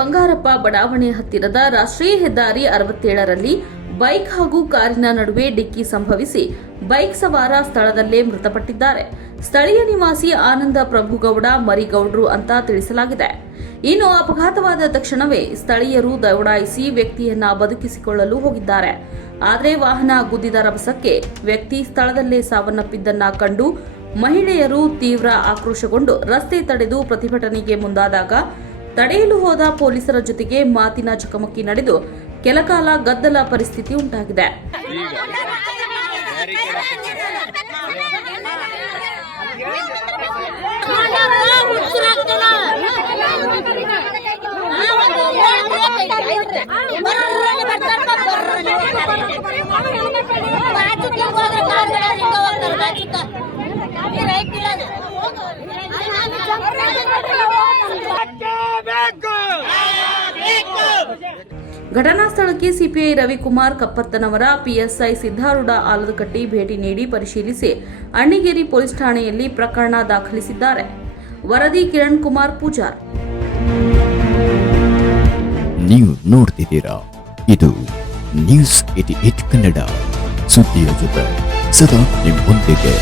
ಬಂಗಾರಪ್ಪ ಬಡಾವಣೆ ಹತ್ತಿರದ ರಾಷ್ಟ್ರೀಯ ಹೆದ್ದಾರಿ 67ರಲ್ಲಿ ಬೈಕ್ ಹಾಗೂ ಕಾರಿನ ನಡುವೆ ಡಿಕ್ಕಿ ಸಂಭವಿಸಿ ಬೈಕ್ ಸವಾರ ಸ್ಥಳದಲ್ಲೇ ಮೃತಪಟ್ಟಿದ್ದಾರೆ. ಸ್ಥಳೀಯ ನಿವಾಸಿ ಆನಂದ ಪ್ರಭುಗೌಡ ಮರಿಗೌಡ್ರು ಅಂತ ತಿಳಿಸಲಾಗಿದೆ. ಇನ್ನು ಅಪಘಾತವಾದ ತಕ್ಷಣವೇ ಸ್ಥಳೀಯರು ದೌಡಾಯಿಸಿ ವ್ಯಕ್ತಿಯನ್ನ ಬದುಕಿಸಿಕೊಳ್ಳಲು ಹೋಗಿದ್ದಾರೆ. ಆದರೆ ವಾಹನ ಗುದ್ದಿದ ರಭಸಕ್ಕೆ ವ್ಯಕ್ತಿ ಸ್ಥಳದಲ್ಲೇ ಸಾವನ್ನಪ್ಪಿದ್ದನ್ನ ಕಂಡು ಮಹಿಳೆಯರು ತೀವ್ರ ಆಕ್ರೋಶಗೊಂಡು ರಸ್ತೆ ತಡೆದು ಪ್ರತಿಭಟನೆಗೆ ಮುಂದಾದಾಗ ತಡೆಯಲು ಹೋದ ಪೊಲೀಸರ ಜೊತೆಗೆ ಮಾತಿನ ಚಕಮಕಿ ನಡೆದು ಕೆಲಕಾಲ ಗದ್ದಲ ಪರಿಸ್ಥಿತಿ ಉಂಟಾಗಿದೆ. ಘಟನಾ ಸ್ಥಳಕ್ಕೆ ಸಿಪಿಐ ರವಿಕುಮಾರ್ ಕಪ್ಪತ್ತನವರ, ಪಿಎಸ್ಐ ಸಿದ್ದಾರೂಢ ಆಲದಕಟ್ಟಿ ಭೇಟಿ ನೀಡಿ ಪರಿಶೀಲಿಸಿ ಅಣ್ಣಿಗೇರಿ ಪೊಲೀಸ್ ಠಾಣೆಯಲ್ಲಿ ಪ್ರಕರಣ ದಾಖಲಿಸಿದ್ದಾರೆ. ವರದಿ ಕಿರಣ್ ಕುಮಾರ್ ಪೂಜಾರ್. ನೀವು ನೋಡ್ತಿದ್ದೀರಾ, ಇದು ನ್ಯೂಸ್ 88 ಕನ್ನಡ, ಸುದ್ದಿಯ ಜೊತೆ ಸದಾ ನಿಮ್ಮೊಂದಿಗೆ.